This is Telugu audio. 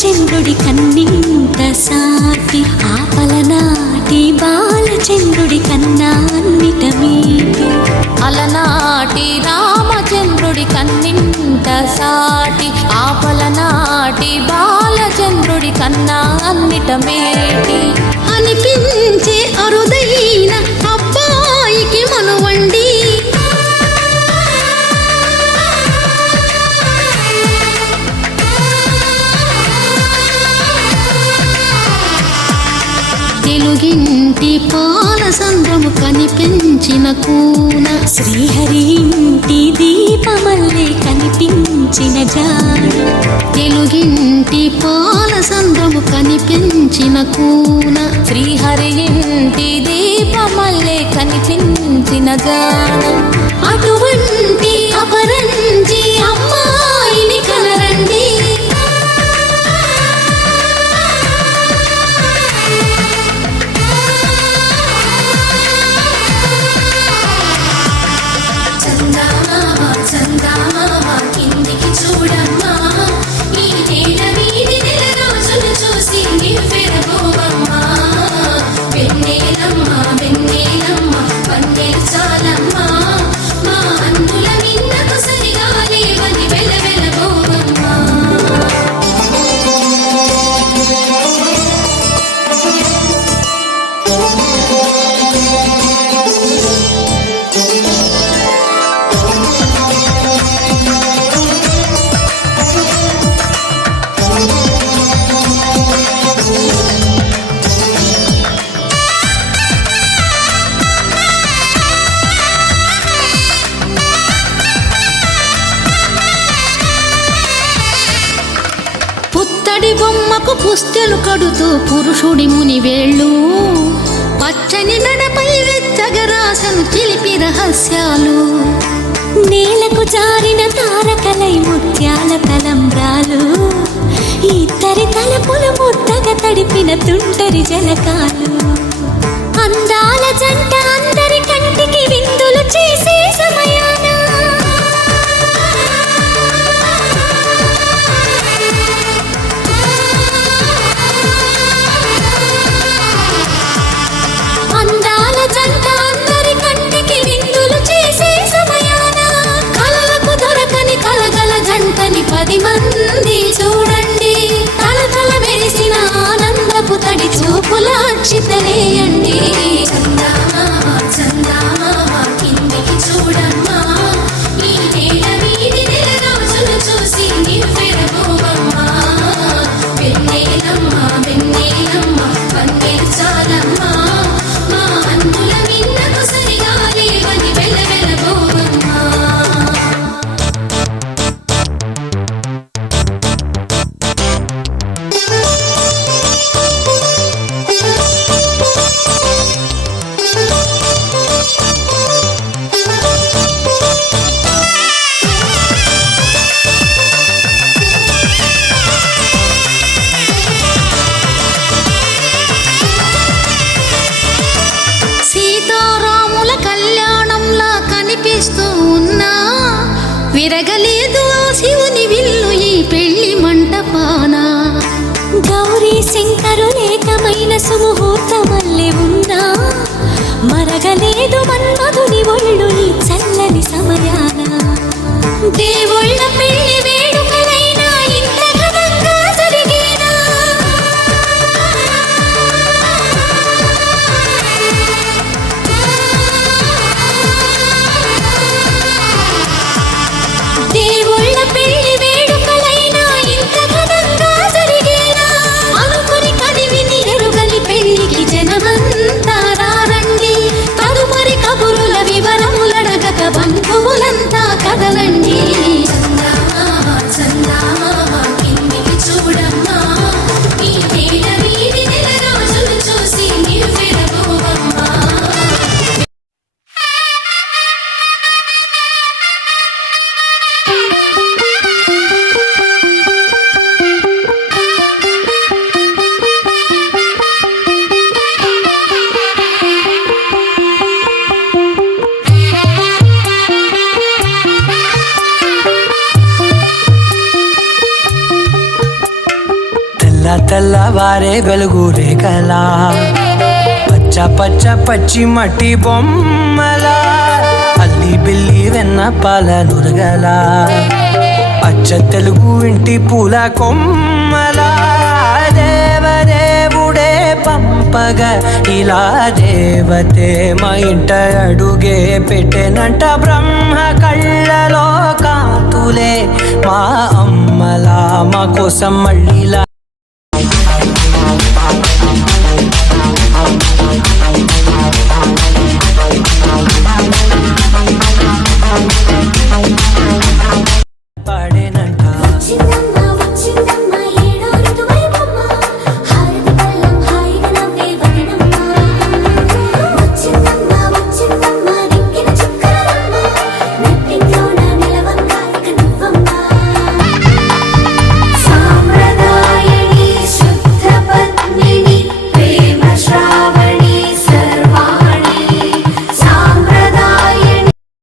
బాలచంద్రుడి కన్నీంత సాటి ఆపలనాటి బాలచంద్రుడి కన్నా మీటి అలనాటి రామచంద్రుడి కన్నింట సాటి ఆపలనాటి బాలచంద్రుడి కన్నా అన్నిట మేటి తెలుగింటి పాల సంద్రము కనిపించిన కూన. శ్రీహరి ఇంటి దీపమల్లే కనిపించిన జాడు తెలుగింటి పాల సంద్రము కనిపించిన కూన. శ్రీహరి ఇంటి దీపమల్లే కనిపించిన జాన. అటువంటి అపరంజి now. పుత్తడి బొమ్మకు పుస్తెలు కడుతూ పురుషుడి ముని వేళ్ళు. పచ్చని మెడపై వెచ్చగరాసను చిలిపి రహస్యాలు. నేలకు జారిన తారకలై ముత్యాల తలంబ్రాలు. ఇద్దరి తలపులు ముద్దగా తడిపిన తుంటరి జలకాలు. విరగలేదు ఆ శివుని విల్లు ఈ పెళ్ళి మంటపాన. గౌరీ శంకరులేకమైన సుముహూర్తమల్లె ఉన్నా మరగలేదు మన్మధుని ఒళ్ళు చల్లని సమయాన. దేవుళ్ళ పెళ్ళి తెల్ల తెల్లవారే వెలుగు రేఖలా. పచ్చ పచ్చ పచ్చి మట్టి బొమ్మలా. అల్లి బిల్లి వెన్న పాల నురగలా. పచ్చ తెలుగు ఇంటి పూల కొమ్మలా. దేవదేవుడే పంపగ ఇలా దేవతే మా ఇంట అడుగే పెట్టెనంట బ్రహ్మ కళ్ళలో కాంతులే మా అమ్మలా. మా కోసం మళ్ళీలా